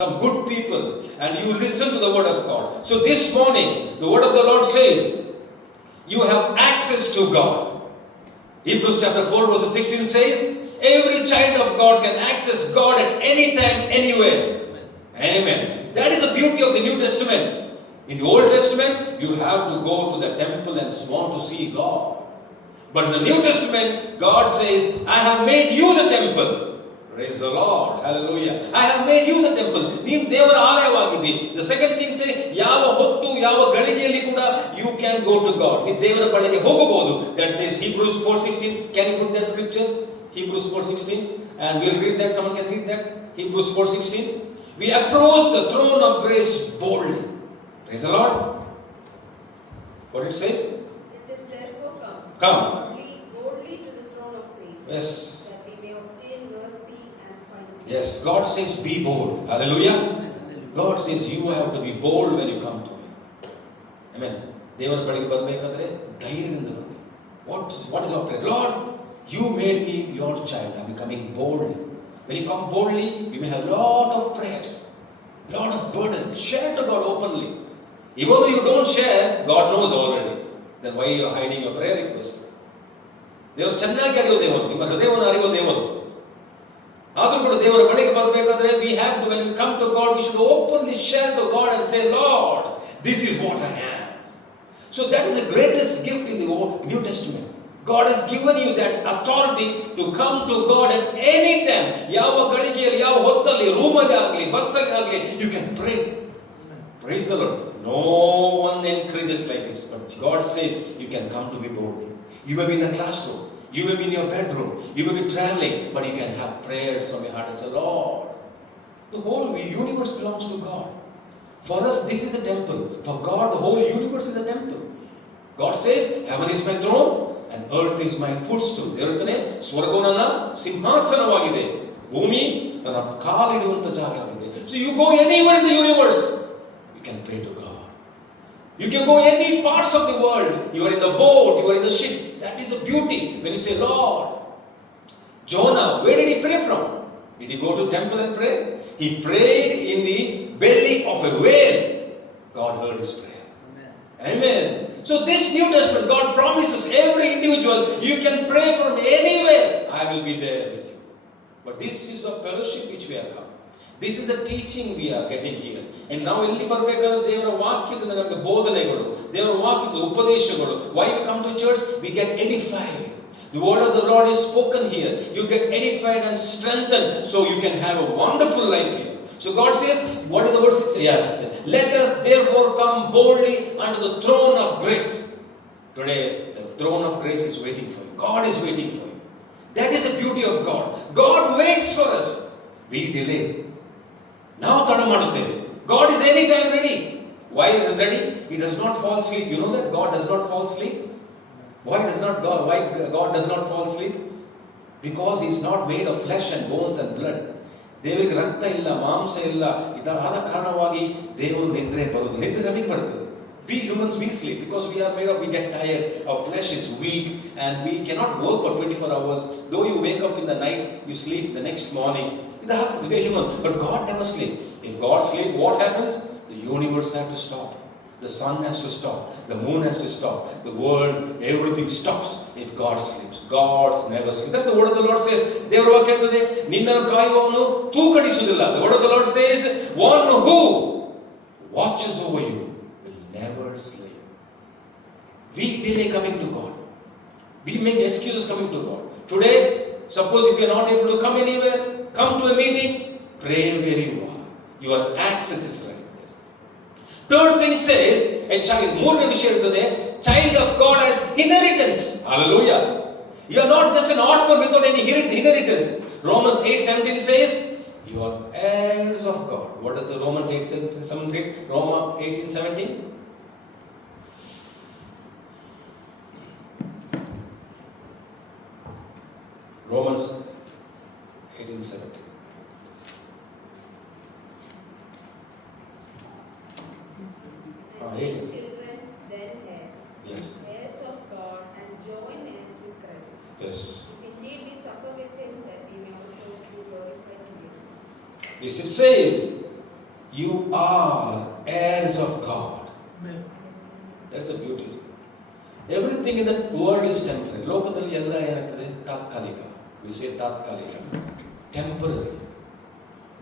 some good people, and you listen to the word of God. So this morning, the word of the Lord says, you have access to God. Hebrews chapter 4 verse 16 says, every child of God can access God at any time, anywhere. Amen. That is the beauty of the New Testament. In the Old Testament, you have to go to the temple and want to see God. But in the New Testament, God says, I have made you the temple. Praise the Lord. Hallelujah. I have made you the temple. ನೀವು ದೇವರ ಆಲಯವಾಗಿದ್ದಿ. The second thing say, ಯಾವ ಹೊತ್ತು ಯಾವ ಗಳಿಗೆಯಲ್ಲಿ ಕೂಡ you can go to God. ನೀವು ದೇವರ ಬಳಿಗೆ ಹೋಗಬಹುದು. That says Hebrews 4:16. Can you put that scripture? Hebrews 4:16. And we'll read that. Someone can read that. Hebrews 4:16. We approach the throne of grace boldly. Praise the Lord. What it says? It is therefore Come. Boldly to the throne of grace. Yes. That we may obtain mercy and find grace. Yes, God says be bold. Hallelujah. God says you have to be bold when you come to me. Amen. ದೇವರ ಬಳಿಗೆ ಬರಬೇಕಾದ್ರೆ ಧೈರ್ಯದಿಂದ ಬನ್ನಿ. What is our prayer? Lord, you made me your child. I'm coming boldly. When you come boldly, you may have lot of prayers, lot of burden. Share to God openly. Even though you don't share, God knows already. Then why you are hiding your prayer request? ದೇವರು ಚೆನ್ನಾಗಿ ಅರಿಯೋ ದೇವರು, ನಿಮ್ಮ ಹೃದಯವನ್ನು ಅರಿಯೋ ದೇವರು. ಆದರೂ ಕೂಡ ದೇವರ ಬಳಿಗೆ ಬರಬೇಕಾದ್ರೆ we have to, when we come to God, we should openly share to God and say, Lord, this is what I am. So that is the greatest gift in the New Testament. God has given you that authority to come to God at any time. ಯಾವ ಗಳಿಗೆಯಲ್ಲಿ, ಯಾವ ಹೊತ್ತಲ್ಲಿ, ರೂಮಲ್ಲಿ ಆಗಲಿ, ಬಸ್ಸಲ್ಲಿ ಆಗಲಿ, you can pray. Praise the Lord. No one encourages like this, but God says you can come to me boldly. You may be in the classroom, you may be in your bedroom, you may be traveling, but you can have prayers from your heart and say, Lord, the whole universe belongs to God. For us, this is a temple. For God, the whole universe is a temple. God says, heaven is my throne and earth is my footstool. ದೇವರೇ, ಸ್ವರ್ಗವು ನನ್ನ ಸಿಂಹಾಸನವಾಗಿದೆ, ಭೂಮಿ ನನ್ನ ಕಾಲಿಡುವಂತ ಜಾಗ ಆಗಿದೆ. So you go anywhere in the universe, you can pray to God. You can go any parts of the world. You are in the boat, you are in the ship. That is the beauty. When you say, Lord, Jonah, where did he pray from? Did he go to temple and pray? He prayed in the belly of a whale. God heard his prayer. Amen. So this New Testament, God promises every individual, you can pray from anywhere. I will be there with you. But this is the fellowship which we have come. This is the teaching we are getting here. And now ಇಲ್ಲಿ ಬರಬೇಕಾದ್ರೆ ದೇವರ ವಾಕ್ಯದಿಂದ ನಮಗೆ ಬೋಧನೆಗಳು, ದೇವರ ವಾಕ್ಯದ ಉಪದೇಶಗಳು. Why we come to church? We get edified. The word of the Lord is spoken here. You get edified and strengthened so you can have a wonderful life here. So God says, what is the verse 6? Yes, let us therefore come boldly unto the throne of grace. Today, the throne of grace is waiting for you. God is waiting for you. That is the beauty of God. God waits for us. We delay. ನಾವು ತಡ ಮಾಡುತ್ತೇವೆ. God is anytime ready. Why it is ready? He does not fall asleep. You know that God does not fall asleep? Why God does not fall asleep? Because he is not made of flesh and bones and blood. ದೇವರಿಗೆ ರಕ್ತ ಇಲ್ಲ, ಮಾಂಸ ಇಲ್ಲ. ಇದರಾದ ಕಾರಣವಾಗಿ ದೇವರು ನಿದ್ರೆ ಬರುವುದು. ನಿದ್ರೆ ನಮಗೆ ಬರ್ತದೆ. We humans, we sleep because we get tired. Our flesh is weak and we cannot work for 24 hours. Though you wake up in the night, you sleep the next morning. We are human, but God never sleeps. If God sleeps, what happens? The universe has to stop. The sun has to stop. The moon has to stop. The world, everything stops if God sleeps. God never sleeps. That's the word of the Lord says. ದೇವರ ವಾಕ್ಯ ಹೇಳ್ತದೆ, ನಿನ್ನನ್ನು ಕಾಯುವವನು ತೂಕಡಿಸುವುದಿಲ್ಲ. The word of the Lord says, one who watches over you will never sleep. We delay coming to God. We make excuses coming to God. Today, suppose if you are not able to come anywhere, come to a meeting, pray where you are. Your access is right there. Third thing says, a child, ಮೂರನೇ ವಿಷಯ ಇರ್ತದೆ, child of God has inheritance. Hallelujah. You are not just an orphan without any inheritance. Romans 8:17 says, you are heirs of God. What does Romans 8:17 read? Romans 18:17. Romans 18:17. Children then heirs. Yes. Heirs of God and joint heirs with Christ. Yes. If indeed we suffer with him, that we may also be glorified in him. Yes, it says, You are heirs of God. Amen. That's a beauty. Everything in the world is temporary. ಲೋಕದಲ್ಲಿ ಎಲ್ಲ ಏನಾಗ್ತದೆ ತಾತ್ಕಾಲಿಕ. We say ತಾತ್ಕಾಲಿಕ. Temporary.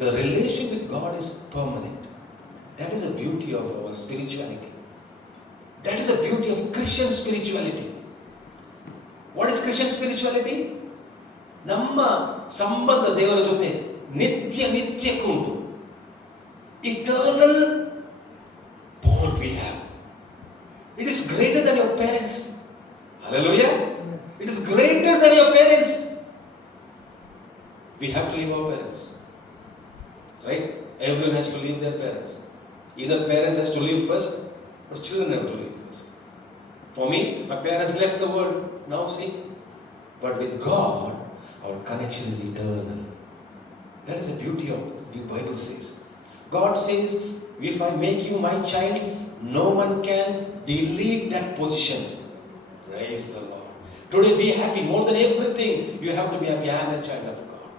The relation with God is permanent. That is the beauty of our spirituality. That is the beauty of Christian spirituality. What is Christian spirituality? ನಮ್ಮ ಸಂಬಂಧ ದೇವರ ಜೊತೆ ನಿತ್ಯಕ್ಕುಂಟು. Eternal bond we have. It is greater than your parents. Hallelujah. It is greater than your parents. We have to leave our parents. Right? Everyone has to leave their parents. Either parents has to leave first or children have to leave first. For me, my parents left the world. Now see. But with God, our connection is eternal. That is the beauty of the Bible says. God says, if I make you my child, no one can delete that position. Praise the Lord. Today be happy. More than everything, you have to be happy. I am a child of God.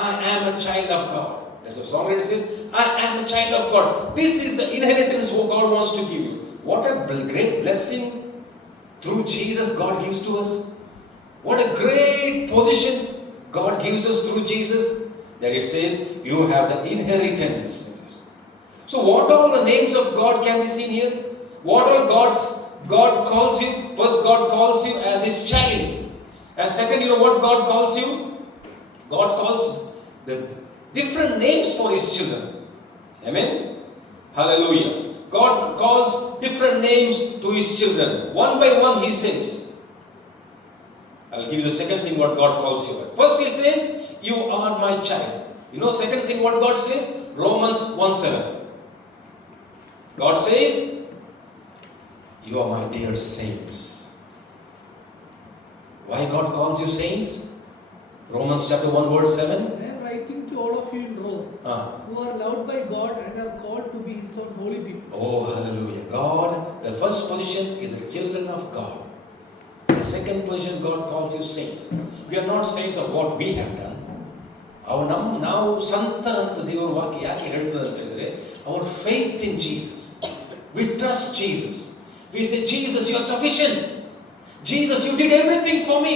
I am a child of God. There's a song that says, I am a child of God. This is the inheritance what God wants to give you. What a great blessing through Jesus God gives to us. What a great position God gives us through Jesus. That it says, you have the inheritance. So what all the names of God can be seen here? What all God calls you? First, God calls you as His child. And second, you know what God calls you? God calls the different names for His children. Amen? Hallelujah. God calls different names to His children. One by one He says. I'll give you the second thing what God calls you. First He says, you are my child. You know second thing what God says? Romans 1:7. God says, you are my dear saints. Why God calls you saints? Romans chapter 1 verse 7. I am writing to all of you in Rome, who are loved by God and are called to be His own holy people. Oh, hallelujah. God, the first position is the children of God. The second position, God calls you saints. We are not saints of what we have done. ನಾವು ಸಂತ ಅಂತ ದೇವರ ವಾಕ್ಯ ಯಾಕೆ ಹೇಳ್ತದೆ ಅಂತ ಹೇಳಿದ್ರೆ, our faith in Jesus. We trust Jesus. We say, Jesus, you are sufficient. Jesus, you did everything for me.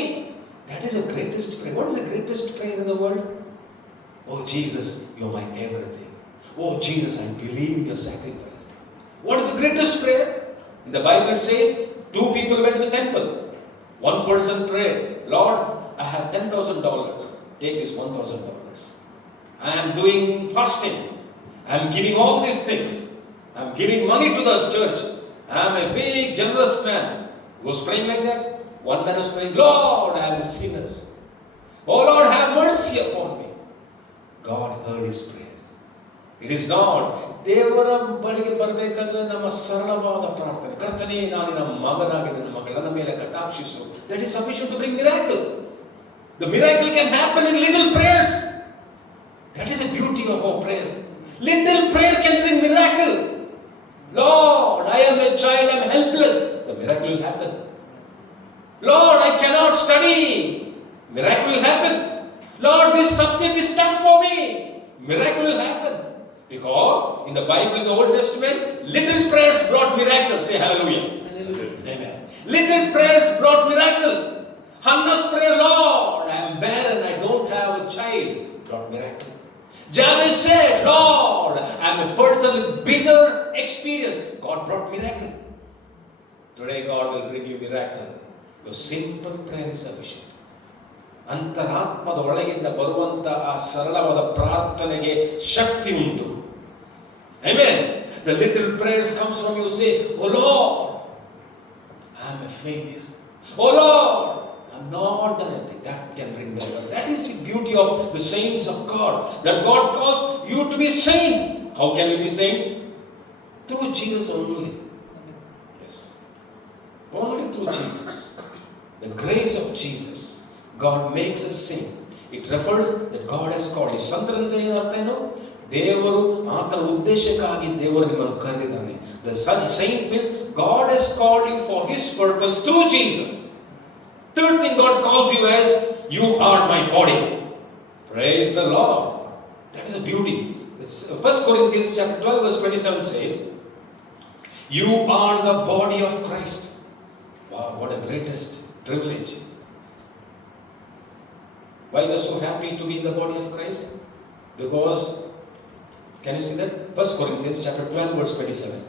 That is the greatest prayer. What is the greatest prayer in the world? Oh, Jesus, you are my everything. Oh, Jesus, I believe in your sacrifice. What is the greatest prayer? In the Bible it says, two people went to the temple. One person prayed, Lord, I have $10,000. Take this $1,000. I am doing fasting. I am giving all these things. I am giving money to the church. I am a big, generous man. Who was praying like that? One man was praying, Lord, I am a sinner. Oh Lord, have mercy upon me. God heard his prayer. It is not. ದೇವರ ಬಳಿಗೆ ಬರಬೇಕಾದ್ರೆ ನಮ್ಮ ಸರಳವಾದ ಪ್ರಾರ್ಥನೆ, ಕರ್ತನೇ ನಾನು ನಮ್ಮ ಮಗನಾಗಿದ್ದ ನನ್ನ ಮಗಳ ಮೇಲೆ ಕಟಾಕ್ಷಿಸು. That is sufficient to bring miracle. The miracle can happen in little prayers. That is the beauty of our prayer. Little prayer can bring miracle. Lord, I am a child, I am helpless. The miracle will happen. Lord, I cannot study. Miracle will happen. Lord, this subject is tough for me. Miracle will happen. Because in the Bible, in the Old Testament, little prayers brought miracles. Say hallelujah. Hallelujah. Amen. Little prayers brought miracle. Hannah's prayer, Lord, I am barren, I don't have a child, brought miracle. Jabez said, Lord, I am a person with bitter experience. God brought miracle. Today God will bring you miracle. Your simple prayer is sufficient. ಅಂತರಾತ್ಮದ ಒಳಗಿಂದ ಬರುವಂತ ಆ ಸರಳವಾದ ಪ್ರಾರ್ಥನೆಗೆ ಶಕ್ತಿ ಉಂಟು. Amen. The little prayers comes from you, say, oh Lord, I am a failure. Oh Lord, I am not done anything. That can bring miracles. That is the beauty of the saints of God. That God calls you to be saint. How can you be saint? Through Jesus only. Yes. Only through Jesus. The grace of Jesus. God makes us sing. It refers that God has called you. ಸಂತರಂತ ಏನು ಅರ್ಥ ಏನು? ದೇವರು ಆತನ ಉದ್ದೇಶಕ್ಕಾಗಿ ದೇವರು ನಿಮ್ಮನ್ನು ಕರೆದಿದ್ದಾನೆ. The saint means God has called you for His purpose through Jesus. Third thing God calls you as, you are my body. Praise the Lord. That is a beauty. 1 Corinthians chapter 12 verse 27 says, you are the body of Christ. Wow, what a greatest privilege. Why we are so happy to be in the body of Christ? Because, can you see that? 1 Corinthians chapter 12 verse 27.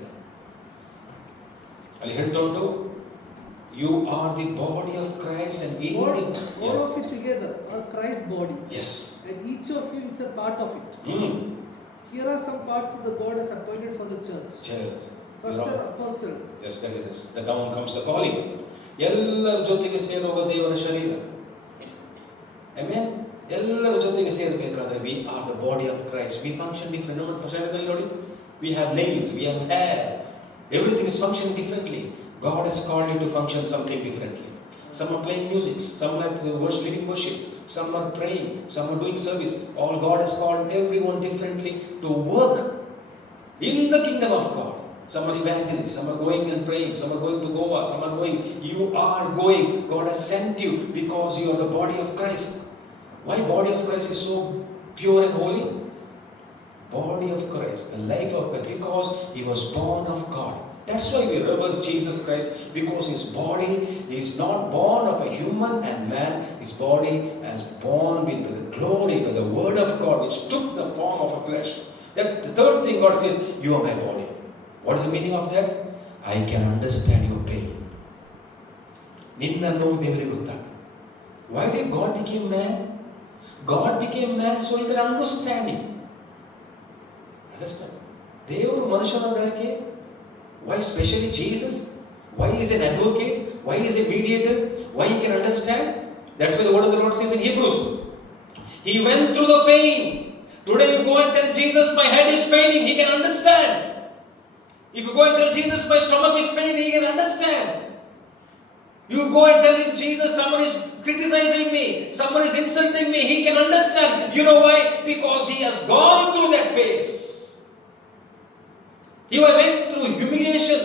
Ali ಹೇಳ್ತೊಂಡು, you are the body of Christ and in all of it together are Christ's body. Yes. And each of you is a part of it. Mm. Here are some parts of the God has appointed for the church. Church. First are apostles. Yes, that is this. The down comes the calling. ಎಲ್ಲರ ಜೊತೆಗೆ ಸೇರುವ ದೇವರ ಶರೀರ. Amen. ಎಲ್ಲರ ಜೊತೆಗೆ ಸೇರಬೇಕಾದ್ರೆ we are the body of Christ. We function different. ನಮ್ಮ ಶರೀರದಲ್ಲಿ ನೋಡಿ, we have nails, we have hair. Everything is functioning differently. God has called you to function something differently. Some are playing music, some are leading worship, some are praying, some are doing service. All God has called everyone differently to work in the kingdom of God. Some are evangelists, some are going and praying, some are going to Goa, some are going. You are going. God has sent you because you are the body of Christ. Why body of Christ is so pure and holy? Body of Christ, the life of Christ, because he was born of God. That's why we revere Jesus Christ, because his body is not born of a human and man. His body is born with the glory, with the word of God, which took the form of a flesh. That the third thing God says, you are my body. What is the meaning of that? I can understand your pain. Ninna novu devarige gottaagtade. Why did God become man? God became man so he can understand him. Understand? ದೇವರು ಮನುಷ್ಯನಾಗಕ್ಕೆ. Why especially Jesus? Why he is an advocate? Why he is a mediator? Why he can understand? That's why the word of the Lord says in Hebrews, he went through the pain. Today you go and tell Jesus, my head is paining, he can understand. If you go and tell Jesus, my stomach is paining, he can understand. You go and tell him, Jesus, someone is criticizing me, someone is insulting me, he can understand. You know why? Because he has gone through that phase. He went through humiliation.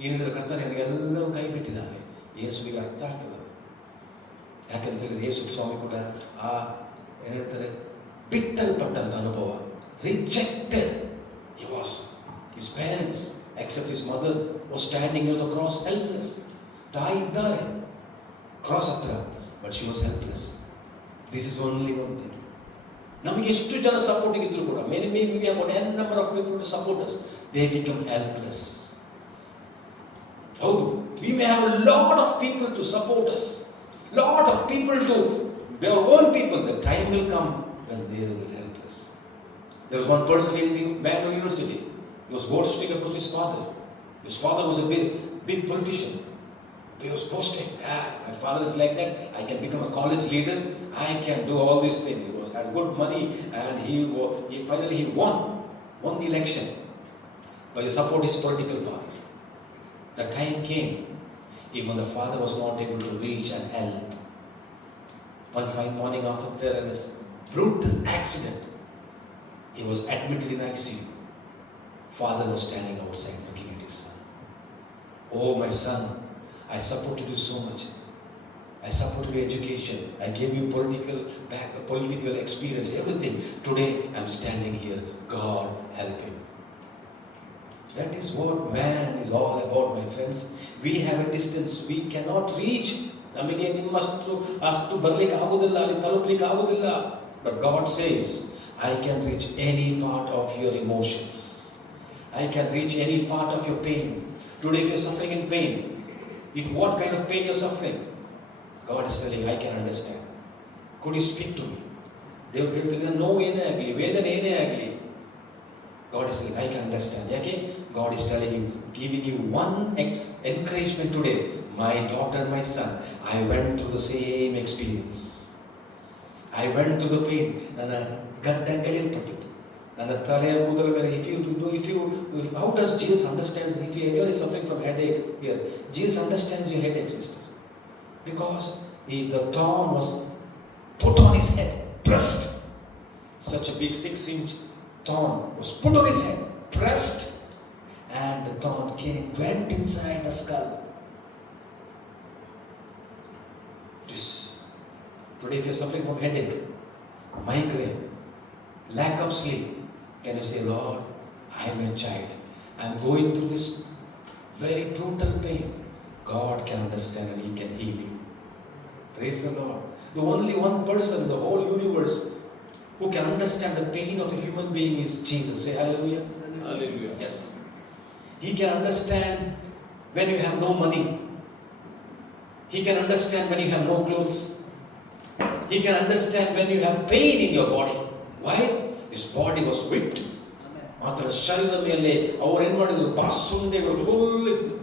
ನೀನು ಹೇಳಿದ ಕರ್ತನೆ ನನಗೆಲ್ಲವೂ ಕೈ ಬಿಟ್ಟಿದ್ದಾರೆ. ಯೇಸುವಿಗೆ ಅರ್ಥ ಆಗ್ತದೆ. ಯಾಕಂತ ಹೇಳಿದ್ರೆ ಯೇಸು ಸ್ವಾಮಿ ಕೂಡ ಆ ಏನು ಹೇಳ್ತಾರೆ, ಬಿಟ್ಟಲ್ಪಟ್ಟಂತ ಅನುಭವ. Rejected. He was. His parents, except his mother, was standing near the cross helpless. ತಾಯಿ ಇದ್ದಾರೆ ಕ್ರಾಸ್ ಹತ್ರ, but she was helpless. This is only one thing. ನಮಗೆ ಎಷ್ಟು ಜನ ಸಪೋರ್ಟಿಂಗ್ ಇದ್ರು ಕೂಡ, maybe we have got n number of people to support us, they become helpless. ಹೌದು, we may have a lot of people to support us, lot of people to their own people. The time will come when they will be helpless. There was one person in the Bangalore University. He was boasting about his father. His father was a big politician. He was boasting, my father is like that, I can become a college leader, I can do all these things. He had good money, and he finally won the election by the support of his political father. The time came, even the father was not able to reach and help. One fine morning after a brutal accident, he was admitted in ICU. Father was standing outside looking at his son. Oh, my son, I supported you so much. I supported your education. I gave you political experience, everything. Today I'm standing here. God help him. That is what man is all about, my friends. We have a distance we cannot reach. ನಮಗೆ ಅಷ್ಟು ಬರ್ಲಿಕ್ಕೆ ಆಗೋದಿಲ್ಲ, ಅಲ್ಲಿ ತಲುಪಲಿಕ್ಕೆ ಆಗೋದಿಲ್ಲ. But God says, I can reach any part of your emotions. I can reach any part of your pain. Today if you're suffering in pain, if what kind of pain you're suffering, God is telling, I can understand. Could you speak to me? ದೇವರು ಹೇಳ್ತಿದ್ದಾರೆ, ನೋವು ಏನೇ ಆಗಲಿ, ವೇದನೆ ಏನೇ ಆಗಲಿ, God is telling, I can understand. ಯಾಕೆ? God is telling you, giving you one encouragement today. My daughter, my son, I went through the same experience. I went through the pain. ನನ್ನ ಗಡ್ಡ ಎಳೆಯಲ್ಪಟ್ಟಿತು, ನನ್ನ ತಲೆಯ ಕೂದಲ ಮೇಲೆ. How does Jesus understand? If you are suffering from headache here, Jesus understands your headache, sister, because the thorn was put on his head, pressed. Such a big 6-inch thorn was put on his head, pressed, and the thorn went inside the skull. Today if you are suffering from headache, migraine, lack of sleep, Can you say, Lord, I am your child. I am going through this very brutal pain. God can understand and He can heal you. Praise the Lord. The only one person in the whole universe who can understand the pain of a human being is Jesus. Say hallelujah. Hallelujah. Yes. He can understand when you have no money. He can understand when you have no clothes. He can understand when you have pain in your body. Why? His body was whipped. ಮಾತ್ರ ಶರೀರದ ಮೇಲೆ ಅವರು ಏನು ಮಾಡಿದ್ರು ಬಾಸುಂಡೆಗಳು full ಇತ್ತು.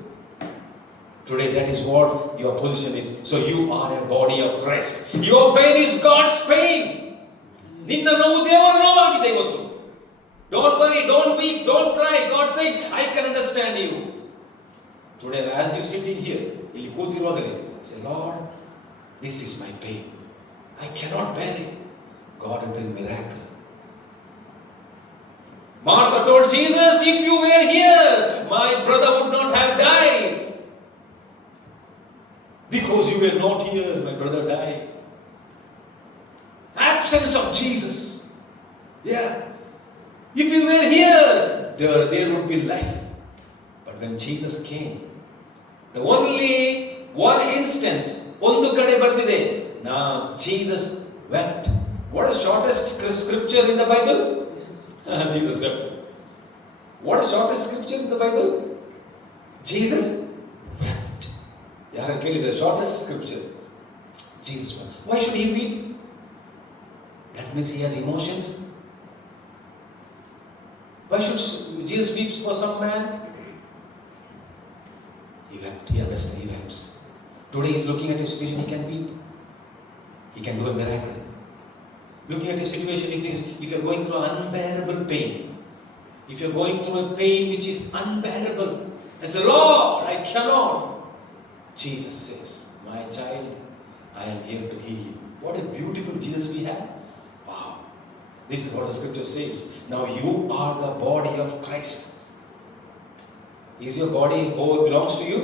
Today that is what your position is. So you are a body of Christ. Your pain is God's pain. ನಿನ್ನ ನೋವು ದೇವರ ನೋವಾಗಿದೆ ಇವತ್ತು. Don't worry, don't weep, don't cry. God saying, I can understand you. Today as you sitting here, ಇಲ್ಲಿ ಕೂತಿರುವಾಗಲೇ say, Lord, this is my pain. I cannot bear it. God will bring miracle. Martha told Jesus, if you were here, my brother would not have died. Because you were not here, my brother died. Absence of Jesus. Yeah. If you were here, there would be life. But when Jesus came, the only one instance, ಒಂದು ಕಡೆ ಬರ್ತಿದೆ, now Jesus wept. What is shortest scripture in the Bible? Jesus wept. What is shortest scripture in the Bible? Jesus wept. ಯಾರು ಕೇಳಿದ್ರೆ shortest scripture? Jesus wept. Why should he weep? That means he has emotions. Why should Jesus weep for some man? He wept. He understands. He weeps. Today he is looking at his situation. He can weep. He can do a miracle. Looking at your situation, if you're going through unbearable pain, if you're going through a pain which is unbearable, I say, Lord, I cannot. Jesus says, my child, I am here to heal you. What a beautiful Jesus we have. Wow. This is what the scripture says. Now you are the body of Christ. Is your body whole belongs to you?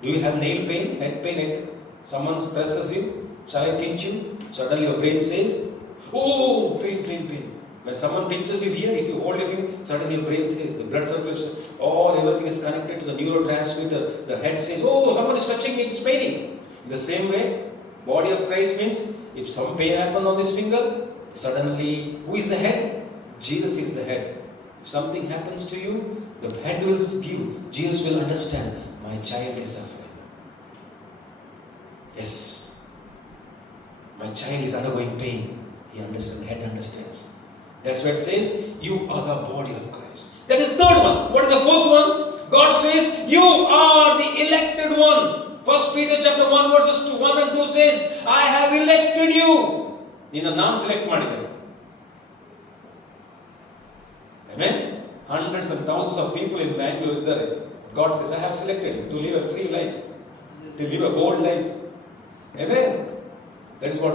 Do you have nail pain, head pain? Someone presses you. Shall I pinch you? Suddenly your brain says, oh, pain, pain, pain. When someone pinches you here, if you hold your finger, suddenly your brain says, the blood circulation, everything is connected to the neurotransmitter. The head says, oh, someone is touching me, it's paining. In the same way, body of Christ means, if some pain happens on this finger, suddenly, who is the head? Jesus is the head. If something happens to you, the head will give. Jesus will understand, my child is suffering. Yes. My child is undergoing pain. He understands, head understands. That's why it says, you are the body of Christ. That is third one. What is the fourth one? God says, you are the elected one. 1 Peter chapter 1 verses 1 and 2 says, I have elected you. Nina naam select madidare. Amen. Hundreds and thousands of people in Bangalore idare. God says, I have selected you to live a free life, to live a bold life. Amen. That is what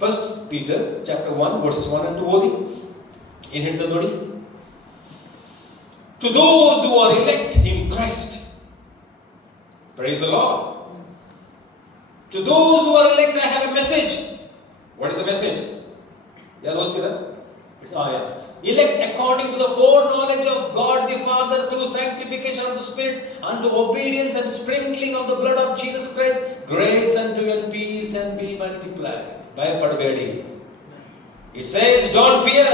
1 Peter chapter 1 verses 1 and 2 ಓದಿ. ಏನು ಹೇಳ್ತದೆ ನೋಡಿ? To those who are elect in Christ. Praise the Lord. To those who are elect, I have a message. What is the message? ಯಾರು ಓದ್ತೀರಾ? Elect according to the foreknowledge of God the Father through sanctification of the Spirit unto obedience and sprinkling of the blood of Jesus Christ, grace unto you and peace and be multiplied. Bhayapadbedi. It says, don't fear.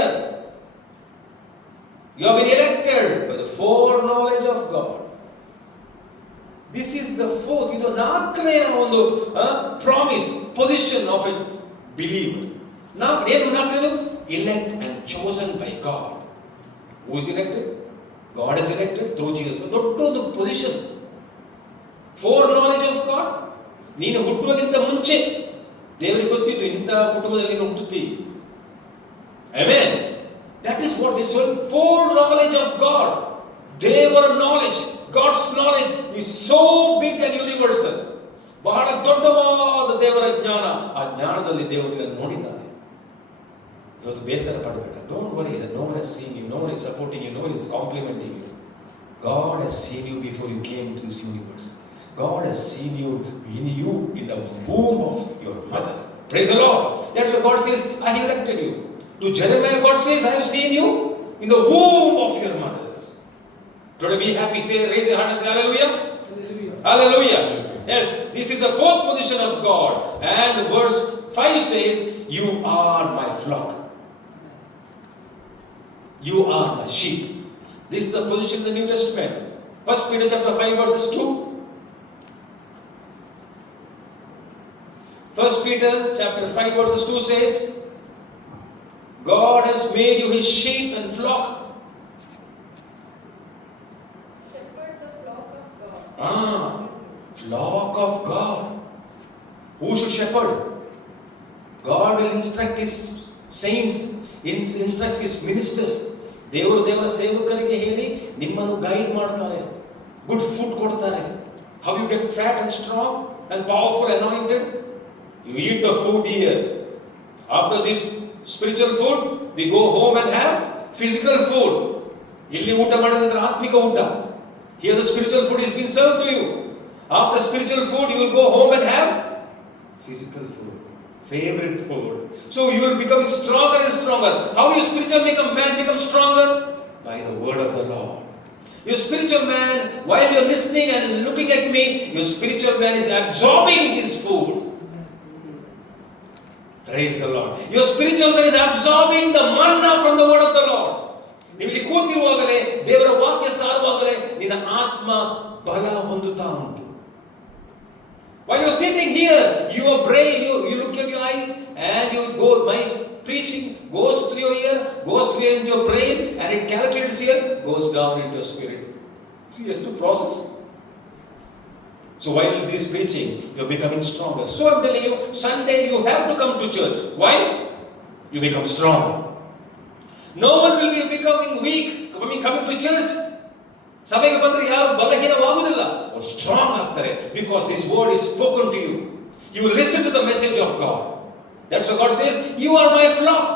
You have been elected by the foreknowledge of God. This is the fourth, ಇದು ನಾಲ್ಕನೆಯ ಒಂದು promise position of A believer. ನಾಲ್ಕನೇದು elect and chosen by God. Who is elected? God is elected through Jesus. ದೊಡ್ಡದು position. foreknowledge of God. ನೀನು ಹುಟ್ಟುವಾಗಿಂತ ಮುಂಚೆ ದೇವರಿಗೆ ಗೊತ್ತಿತ್ತು ಇಂಥ ಕುಟುಂಬದಲ್ಲಿ ನೀನು ಹುಟ್ಟುತ್ತಿ. Amen. That is what it's called. Foreknowledge of God. ದೇವರ knowledge, God's knowledge is so big and universal. ಬಹಳ ದೊಡ್ಡವಾದ ದೇವರ ಜ್ಞಾನ. ಆ ಜ್ಞಾನದಲ್ಲಿ ದೇವರನ್ನು ನೋಡಿದ್ದಾನೆ. ಇವತ್ತು ಬೇಸರ ಪಡಬೇಡ. Don't worry that no one has seen you, no one is supporting you, no one is complimenting you. God has seen you before you came into this universe. God has seen you in the womb of your mother. Praise the Lord. That's why God says, I have elected you. To Jeremiah, God says, I have seen you in the womb of your mother. Today be happy. Say, raise your hand and say hallelujah. Hallelujah. Hallelujah. Yes, this is the fourth position of God. And verse 5 says, you are my flock. You are my sheep. This is the position in the New Testament. 1 Peter chapter 5 verses 2. 1 Peter chapter 5 verses 2 says, God has made you his sheep and flock. Shepherd the flock of God. Flock of God. Who should shepherd? God will instruct his saints, instructs his ministers. ದೇವರ ಸೇವಕರಿಗೆ ಹೇಳಿ ನಿಮ್ಮನ್ನು guide ಮಾಡ್ತಾರೆ, good food ಕೊಡ್ತಾರೆ. How you get fat and strong and powerful, anointed? You eat the food here. After this spiritual food, we go home and have physical food. ಇಲ್ಲಿ ಊಟ ಮಾಡಿದ ನಂತರ ಆತ್ಮಿಕ ಊಟ. Here the spiritual food is being served to you. After spiritual food, you will go home and have physical food, favorite food. So you will become stronger and stronger. How your spiritual man becomes stronger? By the word of the Lord. Your spiritual man, while you are listening and looking at me, your spiritual man is absorbing his food. Praise the Lord. Your spiritual man is absorbing the manna from the word of the Lord. ನೀವು ಇಲ್ಲಿ ಕೂತಿರುವಾಗಲೇ ದೇವರ ವಾಕ್ಯ ಸಾರುವಾಗಲೇ ನಿನ್ನ ಆತ್ಮ ಬಲ ಹೊಂದುತ್ತಾ ಉಂಟು. While you're sitting here, your brain, you look at your eyes and you go, my preaching goes through your ear, goes through into your brain, and it calculates here, goes down into your spirit. See, has to process. So while this preaching, you're becoming stronger. So I'm telling you, Sunday you have to come to church. Why? You become strong. No one will be becoming weak coming to church. ಸಭೆಗೆ ಬಂದ್ರೆ ಯಾರು ಬಲಹೀನವಾಗುವುದಿಲ್ಲ, ಅವರು strong ಆಗ್ತಾರೆ. Because this word is spoken to you. You will listen to the message of God. That's why God says, you are my flock,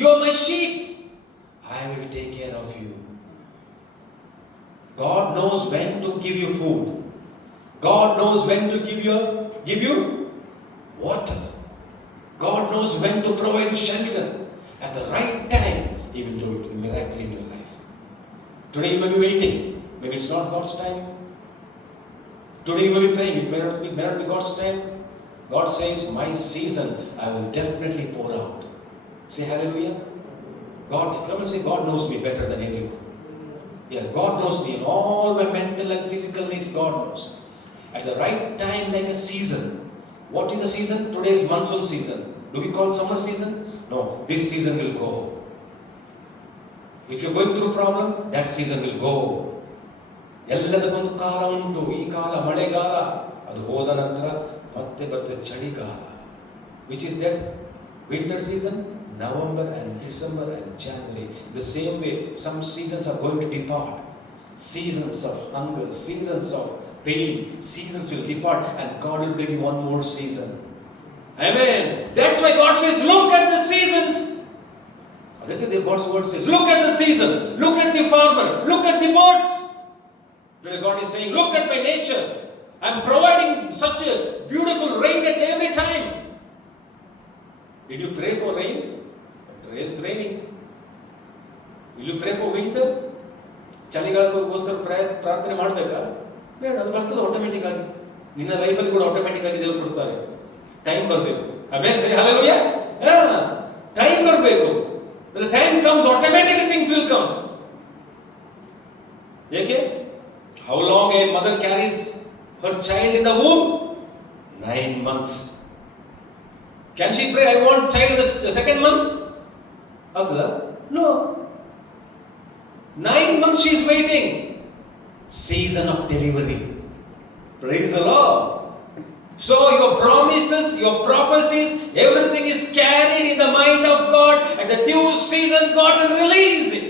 you are my sheep, I will take care of you. God knows when to give you food. God knows when to give you water. God knows when to provide you shelter. At the right time, He will do it, a miracle in your life. Today you may be waiting. Maybe it's not God's time. Today you may be praying. It may not be God's time. God says, my season I will definitely pour out. Say hallelujah. God, come and say, God knows me better than anyone. Yeah, God knows me in all my mental and physical needs. God knows. At the right time, like a season. What is the season? Today is monsoon season. Do we call summer season? No, this season will go. If you're going through a problem, that season will go. ಎಲ್ಲದಕ್ಕೊಂದು ಕಾಲ ಉಂಟು. ಈ ಕಾಲ ಮಳೆಗಾಲ, ಅದು ಹೋದ ನಂತರ ಮತ್ತೆ ಬರ್ತದೆ ಚಳಿಗಾಲ. Which is that? Winter season, November and December and January. The same way, some seasons are going to depart. Seasons of hunger, seasons of pain, seasons will depart, and God will bring you one more season. Amen. That's why God says, look at the seasons. God's word says, look at the season, look at the farmer, look at the birds. Today God is saying, look at my nature. I'm providing such a beautiful rain at every time. Did you pray for rain? It is raining. Will you pray for winter? ಚಳಿಗಾಲಕ್ಕೋಸ್ಕರ ಪ್ರಾರ್ಥನೆ ಮಾಡಬೇಕಾ? ಬೇಡ, ಅದು ಬರ್ತದೆ automatic ಆಗಿ. ನಿನ್ನ ಲೈಫಲ್ಲಿ ಕೂಡ automatic ಆಗಿ ದೇವರು ಕೊಡ್ತಾರೆ. ಟೈಮ್ ಬರಬೇಕು. ಆಮೇಲೆ ಸರಿ, ಹಲ್ಲೆಲೂಯಾ. ಟೈಮ್ ಬರಬೇಕು. When the time comes, automatically things will come. ಏಕೆ? How long a mother carries her child in the womb? 9 months. Can she pray, I want child in the second month? Agtada? No. 9 months she is waiting. Season of delivery. Praise the Lord. So your promises, your prophecies, everything is carried in the mind of God. At the due season, God will release it.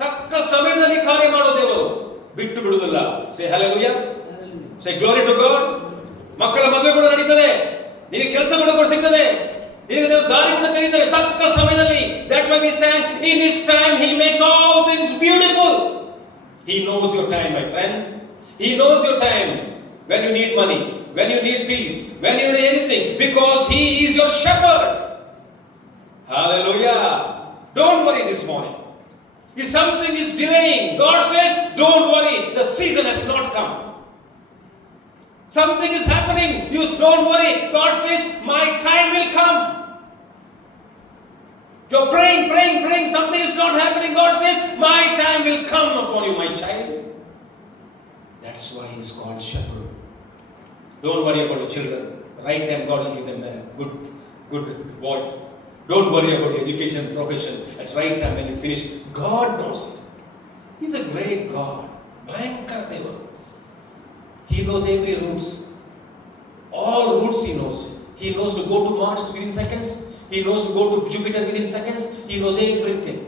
ತಕ್ಕ ಸಮಯದಲ್ಲಿ ಕಾರ್ಯ ಮಾಡೋ ದೇವರು ಬಿಟ್ಟು ಬಿಡುವುದಿಲ್ಲ. Say hallelujah. Say glory to God. ಮಕ್ಕಳ ಮದುವೆ ಕೂಡ ನಡೀತದೆ, ನಿನಗೆ ಕೆಲಸ ಕೂಡ ಸಿಗ್ತದೆ, ನಿನಗೆ ದೇವರು ದಾರಿ ಕೂಡ ತೆರೀತಾರೆ ತಕ್ಕ ಸಮಯದಲ್ಲಿ. That's why we sang, in His time He makes all things beautiful. He knows your time, my friend. He knows your time. When you need money, when you need peace, when you need anything, because He is your shepherd. Hallelujah. Don't worry this morning. If something is delaying, God says, don't worry, the season has not come. Something is happening, you don't worry. God says, my time will come. You're praying, something is not happening. God says, my time will come upon you, my child. That's why He's called shepherd. Don't worry about your children. Right time, God will give them a good voice. Don't worry about your education, profession. At right time when you finish, God knows it. He's a great God. Bhayankar Deva. He knows every routes. All routes He knows. He knows to go to Mars within seconds. He knows to go to Jupiter within seconds. He knows everything.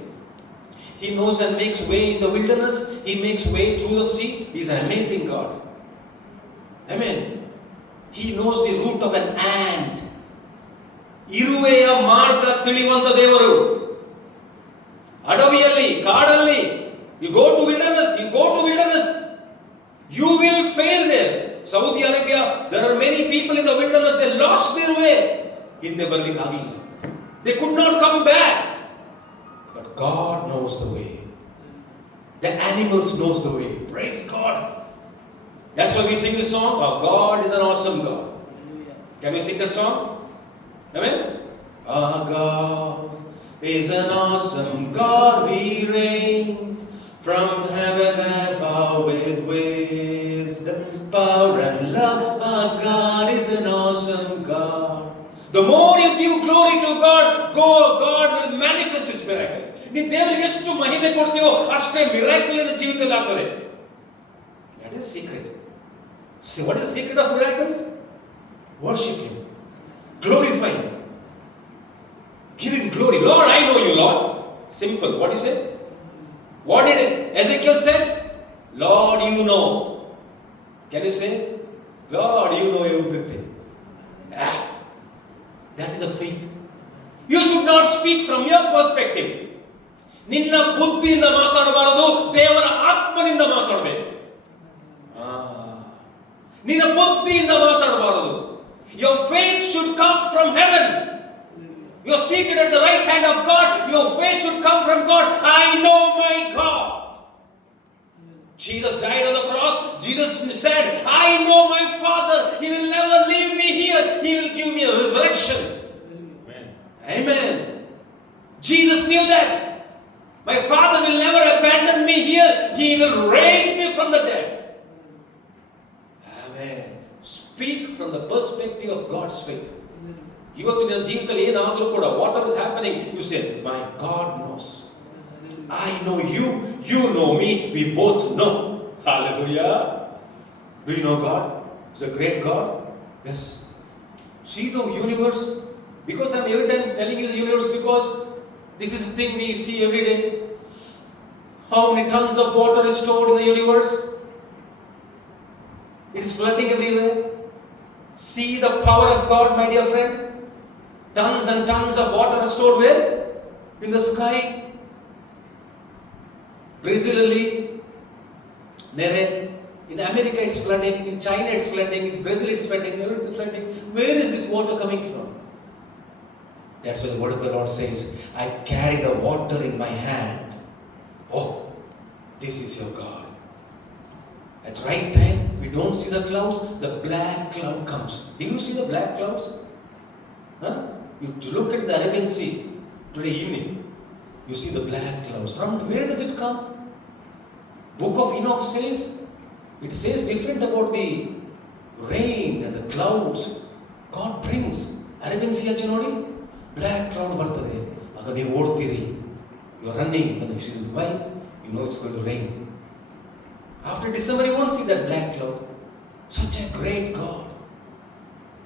He knows and makes way in the wilderness. He makes way through the sea. He's an amazing God. Amen. He knows the route of an ant. ಇರುವೆಯ ಮಾರ್ಗ ತಿಳಿಯುವಂತ ದೇವರು. ಅಡವಿಯಲ್ಲಿ, ಕಾಡಲ್ಲಿ, you go to wilderness, you will fail there. Saudi Arabia, there are many people in the wilderness, they lost their way. ಹಿಂದೆ ಬರ್ಲಿಕ್ಕೆ ಆಗಲಿಲ್ಲ. They could not come back. But God knows the way. The animals knows the way. Praise God. That's why we sing this song. Oh, God is an awesome God. Can we sing that song? Amen? Our God is an awesome God. He reigns from heaven above with wisdom, power and love. Our God is an awesome God. The more you give glory to God, God will manifest His miracle. ನೀವು ದೇವರಿಗೆ ಎಷ್ಟು ಮಹಿಮೆ ಕೊಡ್ತೀವೋ ಅಷ್ಟೇ miracle ನಿನ್ನ ಜೀವಿತದಲ್ಲಿ ಆಗ್ತದೆ. That is secret. So what is the secret of miracles? Worship Him. Glorify Him. Give Him glory. Lord, I know You, Lord. Simple. What do you say? What did Ezekiel say? Lord, You know. Can you say? Lord, You know everything. That is a faith. You should not speak from your perspective. ನಿನ್ನ ಬುದ್ಧಿಯಿಂದ ಮಾತಾಡಬಾರದು, ದೇವರ ಆತ್ಮನಿಂದ ಮಾತಾಡಬೇಕು. ನಿನ್ನ ಬುದ್ಧಿಯಿಂದ ಮಾತಾಡಬಾರದು. Your faith should come from heaven. You're seated at the right hand of God. Your faith should come from God. I know my God. Jesus died on the cross. Jesus said, I know my Father. He will never leave me here. He will give me a resurrection. Amen. Amen. Jesus knew that. My Father will never abandon me here. He will raise me from the dead. Amen. Speak from the perspective of God's faith. ಇವತ್ತು ನಿನ್ನ ಜೀವಿತದಲ್ಲಿ ಏನಾಗಲೂ ಕೂಡ, whatever is happening, you say my God knows. I know you, you know me, we both know. Hallelujah. Do you know God? He's a great God. Yes. See the universe. Because I'm every time telling you the universe, because this is the thing we see every day. How many tons of water is stored in the universe? It is flooding everywhere. See the power of God, my dear friend. Tons and tons of water are stored where? In the sky. Brazil, Nere. In America it's flooding. In China it's flooding. In Brazil it's flooding. Where is the flooding? Where is this water coming from? That's why the word of the Lord says, I carry the water in my hand. Oh, this is your God. At right time, we don't see the clouds, the black cloud comes. Did you see the black clouds? Huh? You look at the Arabian Sea today evening, you see the black clouds. From where does it come? Book of Enoch says, it says different about the rain and the clouds. God brings. Arabian Sea achi nodi, black cloud bartade. Aga ನೀವು ಓಡ್ತೀರಿ, you are running, and you see why? You know it's going to rain. After December, you won't see that black cloud. Such a great God.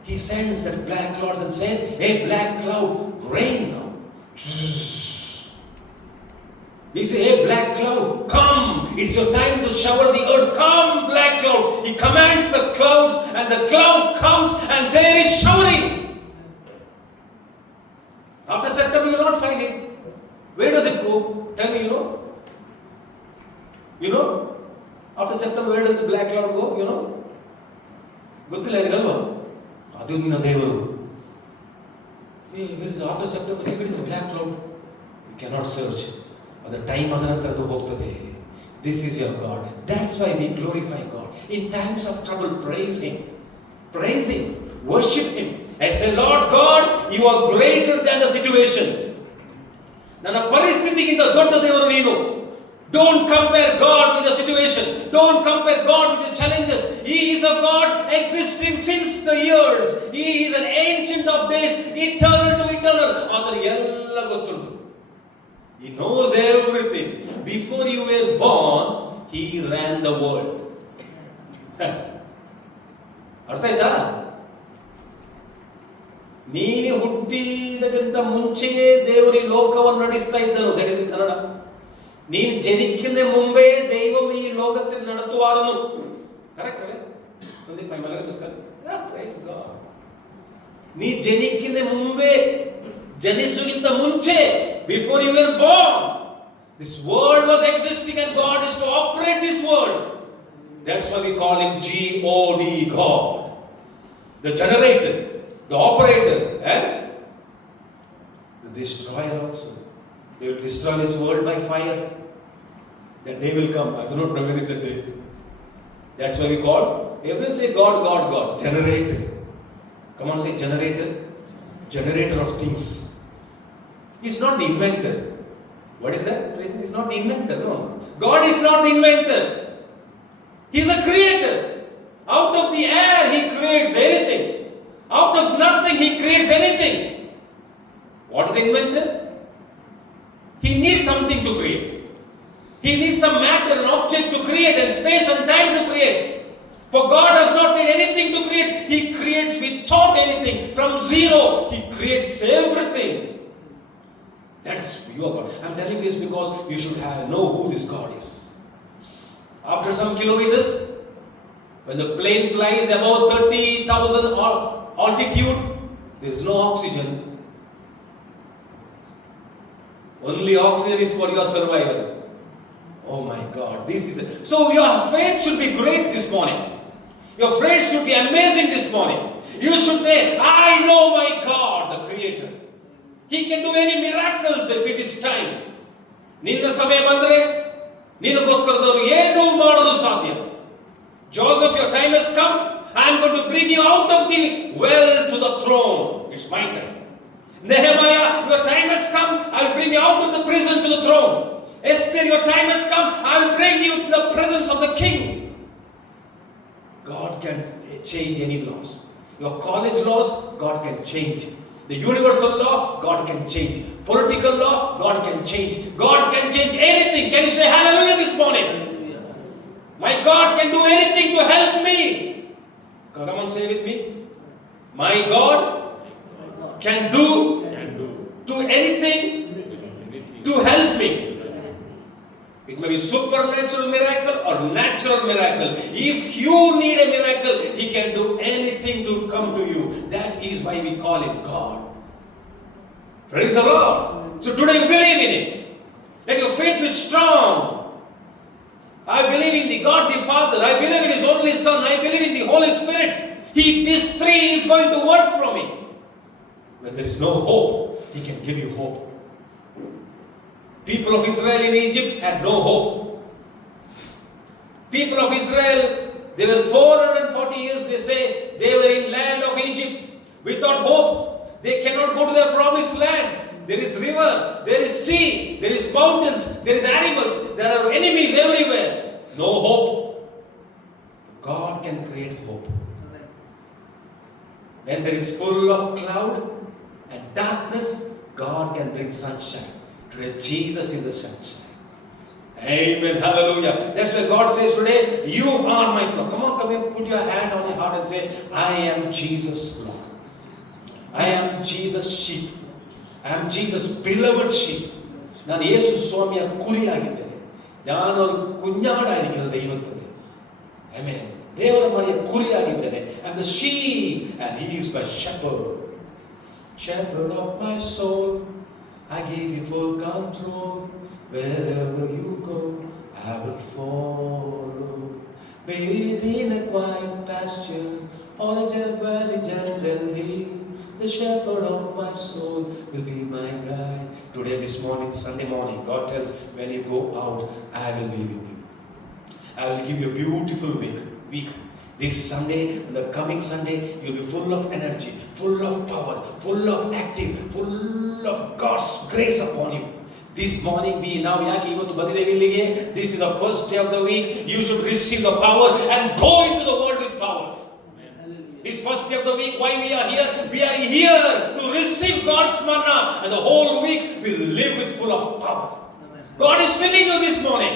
He sends that black clouds and says, hey, black cloud, rain now. He says, hey, black cloud, come. It's your time to shower the earth. Come, black cloud. He commands the clouds, and the cloud comes, and there is showering. After September, you will not find it. Where does it go? Tell me, you know? You know? After September, where does black cloud go? You know? ಗೊತ್ತಿಲ್ಲ ಯಾರಿಗಲ್ವಾ? ಅದು ನಿನ್ನ ದೇವರು. Hey, where is after September? Where is black cloud? You cannot search. At the time adananತರ ಅದು ಹೋಗ್ತದೆ. This is your God. That's why we glorify God. In times of trouble, praise Him. Praise Him. Worship Him. I say, Lord God, you are greater than the situation. ನನ್ನ ಪರಿಸ್ಥಿತಿಗಿಂತ ದೊಡ್ಡ ದೇವರು ನೀನು. Don't compare God with the situation. Don't compare God with the challenges. He is a God existing since the years. He is an ancient of days, eternal to eternal. ಆತನಿಗೆ ಎಲ್ಲ ಗೊತ್ತುಂಟು. He knows everything. Before you were born, He ran the world. ಅರ್ಥ ಆಯ್ತಾ? ನೀನು ಹುಟ್ಟಿದಕ್ಕಿಂತ ಮುಂಚೆಯೇ ದೇವರು ಈ ಲೋಕವನ್ನು ನಡೆಸ್ತಾ ಇದ್ದನು. That is in Kannada. ನೀನು ಜನಿಕ್ಕಿಂತ ಮುಂಬೇ ದೈವಂ ಈ ಲೋಕത്തിൽ നടത്തുവാറുന്നു. ಕರೆಕ್ಟ್ ಅല്ലേ? ಸಂದೀಪ್ ಮೈ ಮಲಗ ಮಿಸ್ಕರ್. Praise God. ನೀ ಜನಿಕ್ಕಿಂತ ಮುಂಬೇ ಜನಿಸುವುದಕ್ಕಿಂತ ಮುಂಚೆ, before you were born, this world was existing and God is to operate this world. That's why we call him God, God, the generator, the operator, and the destroyer also. They will destroy this world by fire. That day will come. I do not know when is that day. That's why we call, everyone say God, God, God. Generator. Come on, say generator. Generator of things. He's not the inventor. What is that? He's not the inventor. No. God is not the inventor. He's the creator. Out of the air, He creates anything. Out of nothing, He creates anything. What is inventor? He needs something to create. He needs some matter, an object to create, and space and time to create. For God does not need anything to create. He creates without anything. From zero, He creates everything. That's your God. I'm telling this because you should know who this God is. After some kilometers, when the plane flies above 30,000 altitude, there is no oxygen. Only oxygen is for your survival. Oh my God, this is it. So your faith should be great this morning. Your faith should be amazing this morning. You should say, I know my God, the Creator. He can do any miracles if it is time. ನಿನ್ನ ಸಮಯ ಬಂದ್ರೆ ನಿನಗೋಸ್ಕರದವರು ಏನು ಮಾಡಲು ಸಾಧ್ಯ. Joseph, your time has come. I am going to bring you out of the well to the throne. It's my time. Nehemiah, your time has come. I will bring you out of the prison to the throne. Esther, your time has come. I will bring you to the presence of the king. God can change any laws. Your college laws, God can change. The universal law, God can change. Political law, God can change. God can change anything. Can you say hallelujah this morning? Hallelujah. My God can do anything to help me. Come on, say with me. My God can do anything to help me. It may be supernatural miracle or natural miracle. If you need a miracle, He can do anything to come to you. That is why we call Him God. Praise the Lord. So today you believe in Him. Let your faith be strong. I believe in the God the Father. I believe in His only Son. I believe in the Holy Spirit. These three is going to work for me. When there is no hope, He can give you hope. People of Israel in Egypt had no hope. People of Israel, they were 440 years, they say, they were in land of Egypt without hope. They cannot go to their promised land. There is river, there is sea, there is mountains, there is animals, there are enemies everywhere. No hope. God can create hope. When there is full of cloud and darkness, God can bring sunshine. Today, Jesus is the sunshine. Amen. Hallelujah. That's why God says today, you are my flock. Come on, come here, put your hand on your heart and say, I am Jesus' flock. I am Jesus' sheep. I am Jesus' beloved sheep. ನಾನು ಯೇಸು ಸ್ವಾಮಿಯ ಕುರಿಯಾಗಿದ್ದೇನೆ. ನಾನು ಕುഞ്ഞാടായിരിക്കുന്നത് ദൈവത്തിന്റെ. Amen. ದೇವರ ಮರಿಯ ಕುರಿಯಾಗಿದ್ದೇನೆ. I am the sheep and He is my shepherd. Shepherd of my soul. I give you full control. Wherever you go, I will follow. Be it in a quiet pasture or a valley gently. The shepherd of my soul will be my guide. Today, this morning, Sunday morning, God tells, when you go out, I will be with you. I will give you a beautiful week. This Sunday, the coming Sunday, you'll be full of energy, full of power, full of active, full of God's grace upon you. This morning, ನಾವು ಯಾಕೆ ಇವತ್ತು ಬಂದಿದ್ದೇವೆ ಇಲ್ಲಿಗೆ? This is the first day of the week. You should receive the power and go into the world with power. This first day of the week, why we are here? We are here to receive God's manna, and the whole week we live with full of power. God is filling you this morning.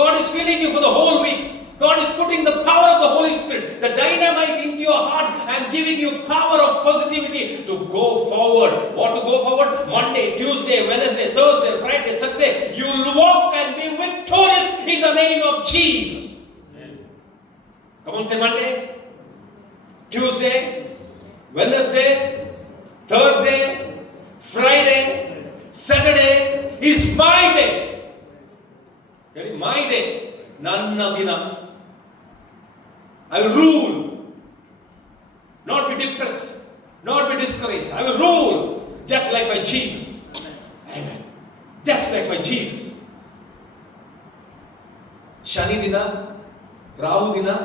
God is filling you for the whole week. God is putting the power of the Holy Spirit, the dynamite into your heart and giving you power of positivity to go forward. What to go forward? Monday, Tuesday, Wednesday, Thursday, Friday, Saturday. You will walk and be victorious in the name of Jesus. Come on, say Monday, Tuesday, Wednesday, Thursday, Friday, Saturday is my day. My day. Nanna dina. I will rule. Not be depressed. Not be discouraged. I will rule just like my Jesus. Amen. Just like my Jesus. Shani dina, Rahu dina,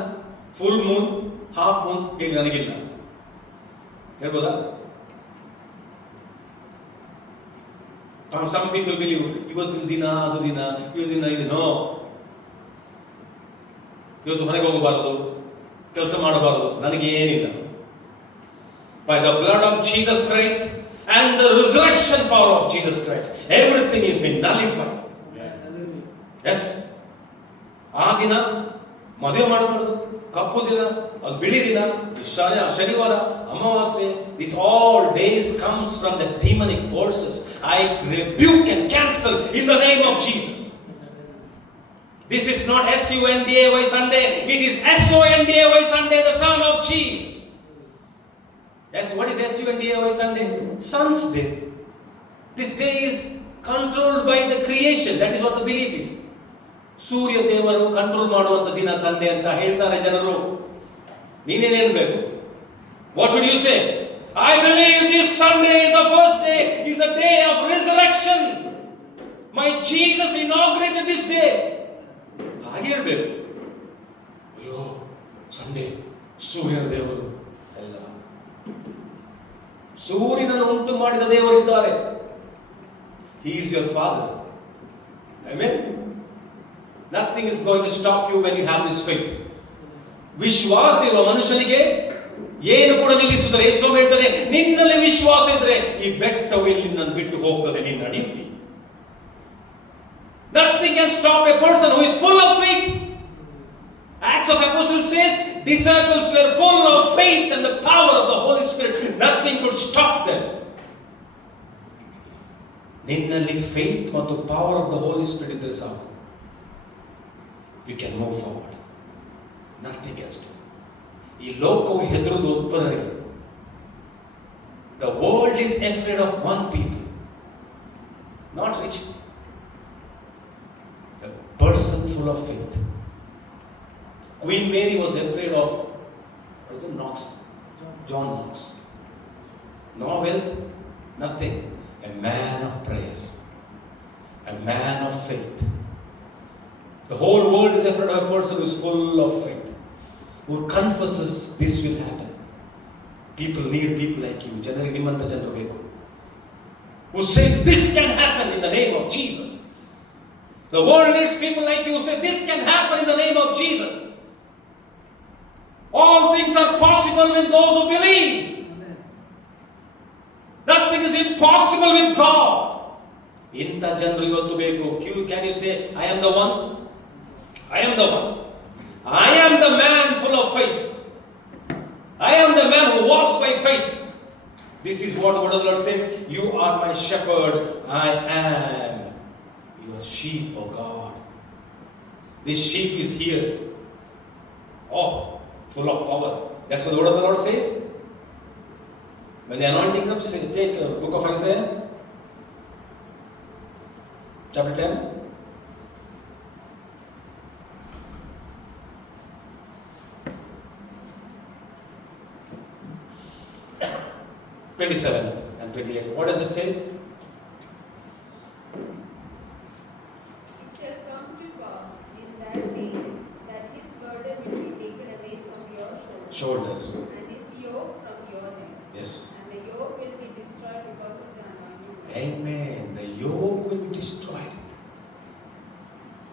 full moon, half moon, ಹೇಳಿ ನನಗಿಲ್ಲ. ಹೇಳ್ಬೋದಾ? Some people believe ಇವತ್ತಿನ ದಿನ ಅದು ದಿನ ಇವತ್ತು ದಿನ ಇದು. ನೋ. ಇವತ್ತು ಹೊರಗೆ ಹೋಗಬಾರದು, ಕೆಲಸ ಮಾಡಬಾರದು, ನನಗೆ ಏನಿಲ್ಲ. By the blood of Jesus Christ and the resurrection power of Jesus Christ, everything is been nullified. Yes. ಆ ದಿನ ಮದುವೆ ಮಾಡಬಾರದು, ಕಪ್ಪು ದಿನ, ಅದು ಬಿಳಿ ದಿನ, ಶನಿವಾರ, ಅಮಾವಾಸ್ಯೆ, this all days comes from the demonic forces. I rebuke and cancel in the name of Jesus. This is not Sunday Sunday, it is Sonday Sunday, the Son of Jesus. Yes, what is Sunday Sunday? Son's day. This day is controlled by the creation. That is what the belief is. ಸೂರ್ಯ ದೇವರು control ಮಾಡುವಂತ ದಿನ Sunday ಅಂತ ಹೇಳ್ತಾರೆ ಜನರು. ನೀನೇನು ಹೇಳಬೇಕು? What should you say? I believe this Sunday is the first day, is the day of resurrection. My Jesus inaugurated this day. ಹಾಗೆ ಹೇಳ್ಬೇಕು. ಅಯ್ಯೋ ಸಂಡೇ ಸೂರ್ಯನ ದೇವರು ಅಲ್ಲ, ಸೂರ್ಯನನ್ನು ಉಂಟು ಮಾಡಿದ ದೇವರಿದ್ದಾರೆ. He is your father. Amen. Nothing is going to stop you when you have this faith. ವಿಶ್ವಾಸ ಇರುವ ಮನುಷ್ಯನಿಗೆ ಏನು ಕೂಡ ನಿಲ್ಲಿಸುತ್ತದೆ. ಯೇಸು ಹೇಳ್ತಾರೆ, ನಿನ್ನಲ್ಲಿ ವಿಶ್ವಾಸ ಇದ್ರೆ ಈ ಬೆಟ್ಟವು ಇಲ್ಲಿ ನಿನ್ನನ್ನು ಬಿಟ್ಟು ಹೋಗ್ತದೆ, ನೀನು ನಡೆಯುತ್ತಿ. Nothing can stop a person who is full of faith. Acts of Apostles says disciples were full of faith and the power of the Holy Spirit. Nothing could stop them. ನಿನ್ನಲ್ಲಿ faith ಮತ್ತು power of the Holy Spirit ಇದ್ರೆ ಸಾಕು. You can move forward. Nothing can stop. ಈ ಲೋಕವು ಹೆದರುವುದು ಒಬ್ಬರಿಗೆ. The world is afraid of one people, not rich. A person full of faith. Queen Mary was afraid of, what is it, Knox? John Knox. No wealth, nothing. A man of prayer, a man of faith. The whole world is afraid of a person who is full of faith, who confesses this will happen. People need people like you. ಜನರಿಗೆ ನಿಮ್ಮಂತ ಜನರು ಬೇಕು. Who says this can happen in the name of Jesus. The world needs people like you who say this can happen in the name of Jesus. All things are possible with those who believe. Amen. Nothing is impossible with God. ಇಂಥ ಜನರು ಇವತ್ತು ಬೇಕು. Can you say I am the one? I am the one. I am the man full of faith. I am the man who walks by faith. This is what the word of the Lord says. You are my shepherd. I am your sheep, oh God. This sheep is here. Oh, full of power. That's what the word of the Lord says. When the anointing comes, take book of Isaiah, chapter 10. 27 and 28. What does it say? It shall come to pass in that day that his burden will be taken away from your shoulders, Shoulders. and his yoke from your neck. Yes. And the yoke will be destroyed because of the anointing. Amen. The yoke will be destroyed.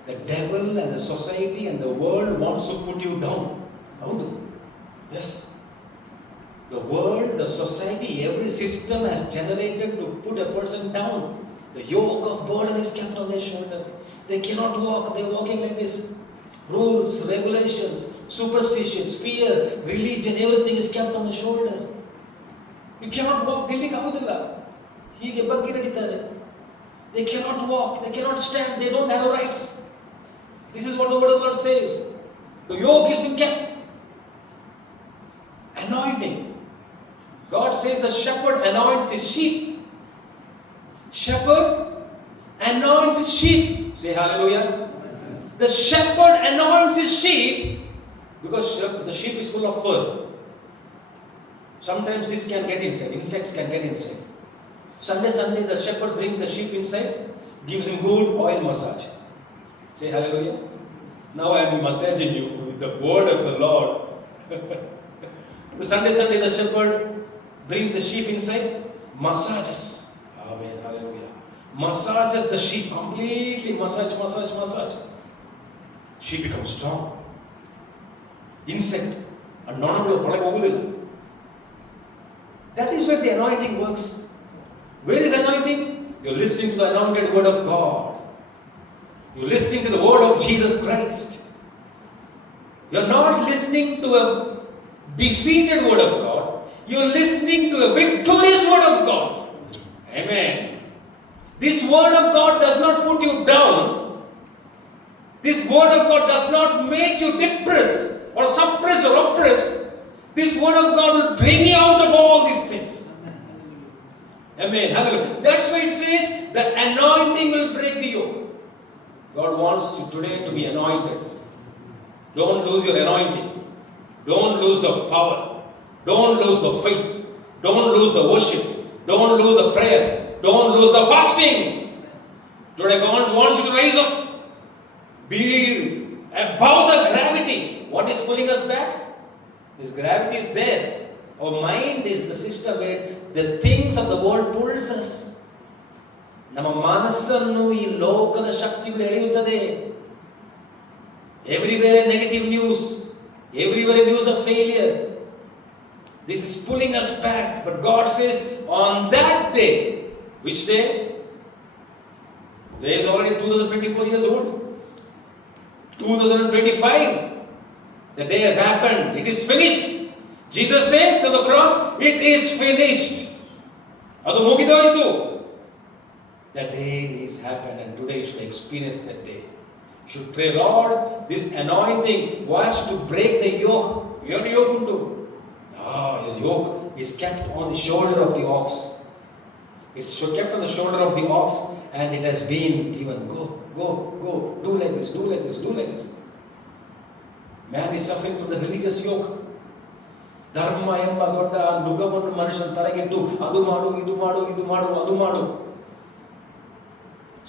The devil and the society and the world wants to put you down. Howdu? Yes. The world, the society, every system has generated to put a person down. The yoke of burden is kept on their shoulder. They cannot walk. They're walking like this. Rules, regulations, superstitions, fear, religion, everything is kept on the shoulder. You cannot walk. Dilliಗೆ ಆಗುವುದಿಲ್ಲ. ಹೀಗೆ ಬಗ್ಗೆ ನಡೀತಾರೆ. They cannot walk. They cannot stand. They don't have rights. This is what the word of the Lord says. The yoke has been kept. Anointing. God says the shepherd anoints his sheep. Shepherd anoints his sheep. Say hallelujah. The shepherd anoints his sheep because the sheep is full of fur. Sometimes this can get inside. Insects can get inside. Sunday, the shepherd brings the sheep inside, gives him good oil massage. Say hallelujah. Now I am massaging you with the word of the Lord. The Sunday, the shepherd brings the sheep inside, massages. Amen, hallelujah. Massages the sheep completely, massage. Sheep becomes strong. Insect. And none of them. That is where the anointing works. Where is anointing? You're listening to the anointed word of God. You're listening to the word of Jesus Christ. You're not listening to a defeated word of God. You're listening to a victorious word of God. Amen. This word of God does not put you down. This word of God does not make you depressed or suppressed or oppressed. This word of God will bring you out of all these things. Amen. Hallelujah. That's why it says the anointing will break the yoke. God wants you today to be anointed. Don't lose your anointing. Don't lose the power. Don't lose the faith. Don't lose the worship. Don't lose the prayer. Don't lose the fasting. Today God wants you to rise up. Be above the gravity. What is pulling us back? This gravity is there. Our mind is the system where the things of the world pulls us. ನಮ್ಮ ಮನಸ್ಸನ್ನು ಈ ಲೋಕದ ಶಕ್ತಿಗಳು ಎಳೆಯುತ್ತದೆ. Everywhere negative news. Everywhere news of failure. This is pulling us back. But God says, on that day, which day? The day is already 2024 years old. 2025. The day has happened. It is finished. Jesus says on the cross, it is finished. Adu mugidoitu. The day is happened and today you should experience that day. You should pray, Lord, this anointing was to break the yoke. Your yoke undu. Your yoke is kept on the shoulder of the ox. It's kept on the shoulder of the ox and it has been given. Go. Do like this. Man is suffering from the religious yoke. ಧರ್ಮ ಎಂಬ ದೊಡ್ಡ ನುಗವನ್ನು ಮನುಷ್ಯನ ತಲೆಗಿಟ್ಟು ಅದು ಮಾಡು, ಇದು ಮಾಡು.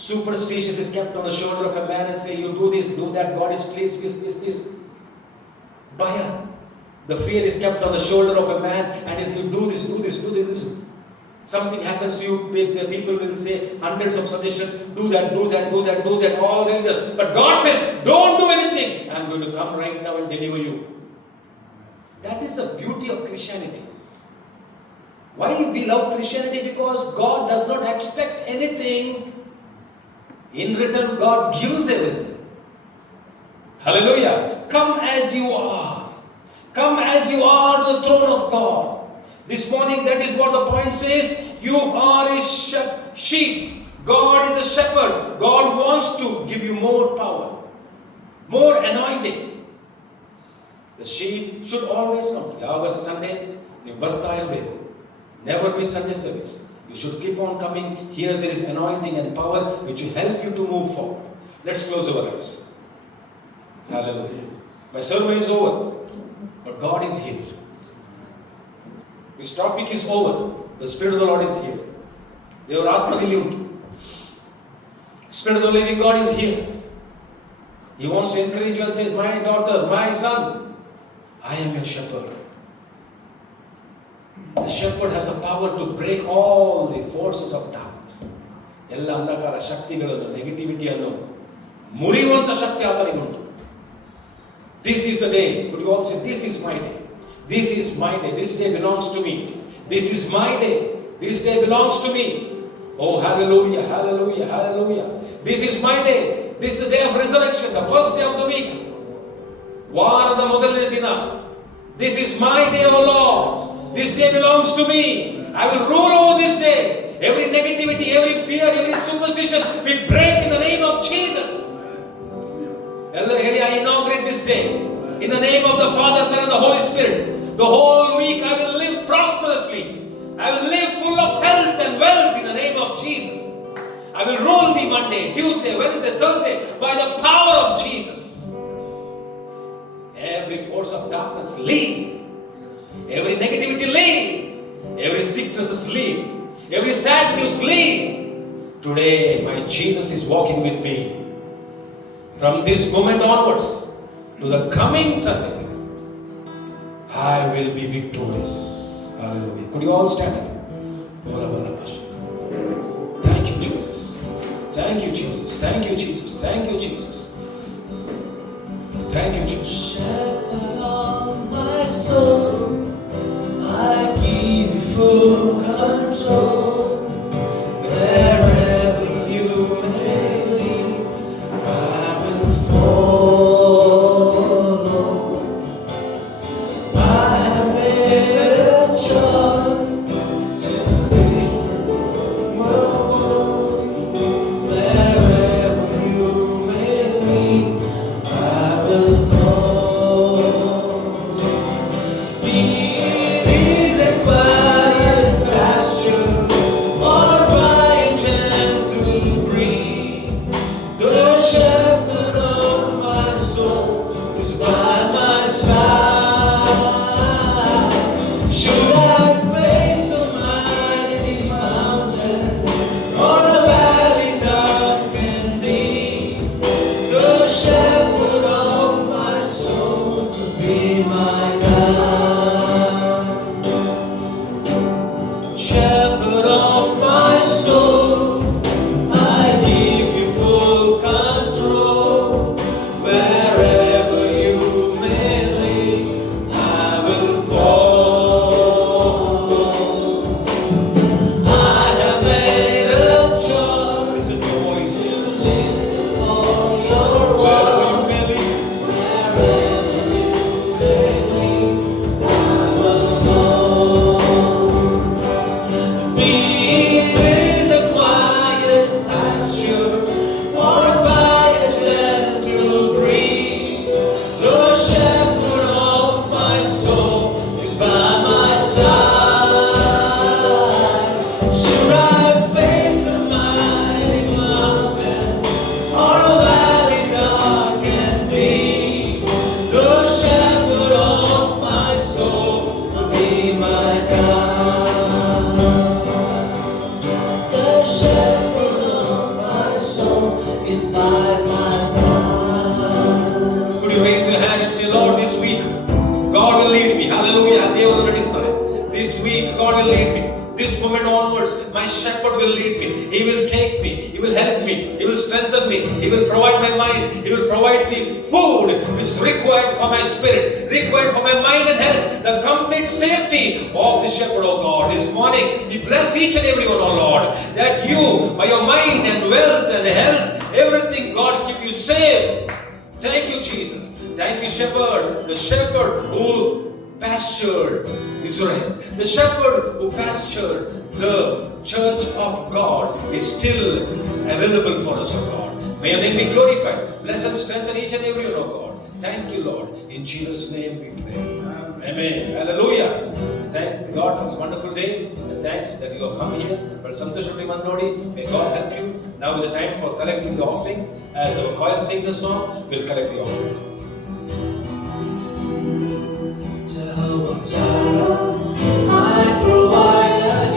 Superstitious is kept on the shoulder of a man and say, you do this, do that, God is pleased, this. Bhaya. The fear is kept on the shoulder of a man and is you do this. Something happens to you, people will say hundreds of suggestions, do that, all religious. But God says, don't do anything. I'm going to come right now and deliver you. That is the beauty of Christianity. Why we love Christianity? Because God does not expect anything. In return, God gives everything. Hallelujah. Come as you are. Come as you are to the throne of God. This morning, that is what the point says. You are His sheep. God is a shepherd. God wants to give you more power, more anointing. The sheep should always come. Yaga Sunday, you barta irbeku. Never miss Sunday service. You should keep on coming. Here there is anointing and power which will help you to move forward. Let's close our eyes. Hallelujah. My sermon is over, but God is here. This topic is over. The Spirit of the Lord is here. ದೇವರ ಆತ್ಮ ಇಲ್ಲಿ ಉಂಟು. Spirit of the living God is here. He wants to encourage you and says, my daughter, my son, I am your shepherd. The shepherd has the power to break all the forces of darkness. ಎಲ್ಲ ಅಂಧಕಾರ ಶಕ್ತಿಗಳನ್ನು, ನೆಗೆಟಿವಿಟಿಯನ್ನು ಮುರಿಯುವಂತ ಶಕ್ತಿ ಆತನಿಗುಂಟು. This is the day. Could you all say, this is my day. This is my day. This day belongs to me. This is my day. This day belongs to me. Oh, hallelujah, hallelujah, hallelujah. This is my day. This is the day of resurrection, the first day of the week. ವಾರದ ಮೊದಲನೇ ದಿನ. This is my day, O Lord. This day belongs to me. I will rule over this day. Every negativity, every fear, every superstition, we break in the name of Jesus. Ellar heli, I inaugurate this day in the name of the Father, Son and the Holy Spirit. The whole week I will live prosperously. I will live full of health and wealth in the name of Jesus. I will rule the Monday, Tuesday, Wednesday, Thursday by the power of Jesus. Every force of darkness leave. Every negativity leave. Every sickness is leave. Every sad news leave. Today my Jesus is walking with me. From this moment onwards to the coming Sunday, I will be victorious. Hallelujah. Could you all stand up? Thank you, Jesus. Thank you, Jesus. Thank you, Jesus. Thank you, Jesus. Thank you, Jesus. Shepherd of my soul, I give you full control. Wherever you may lead, I will follow. I have made a choice to live my voice. Wherever you may lead, I will follow. Be in the quiet pasture, or by a gentle breeze. The shepherd of my soul is by my side. Should I face a mighty mountain, or a valley dark and deep, the shepherd of my soul will be my guide. Shepherd of my soul, I give you full control. Wherever you may lead, I will follow. I have made a choice. Listen to your voice. To listen for your Wherever word. you may lead. Wherever you may lead, I will follow. Be in the quiet pasture, or by a gentle breeze. The shepherd of my soul is by my side. Should I face a mighty mountain, or a valley dark and deep, the shepherd of my soul will be my guide. The shepherd of my soul is by my side. Could you raise your hand and say, Lord, this week God will lead me. Hallelujah. ದೇವರು ನಡೆಸ್ತಾರೆ. This week God will lead me. This moment onwards, my shepherd will lead me. He will take me. He will help me. He will strengthen me. He will provide my mind. He will provide the food which is required for my spirit, required for my mind and health, the complete safety of the shepherd, oh God. This morning, we bless each and every one, oh Lord, that you, by your mind and wealth and health, everything, God, keep you safe. Thank you, Jesus. Thank you, shepherd. The shepherd who pastured Israel. The shepherd who pastured the church of God is still available for us, oh God. May your name be glorified. Bless and strengthen each and every one, oh God. Thank you, Lord. In Jesus' name we pray. Amen. Hallelujah. Thank God for this wonderful day. And thanks that you have come here. But Santoshati Mandodi, may God help you. Now is the time for collecting the offering. As our choir sings a song, we'll collect the offering. Jehovah Jireh.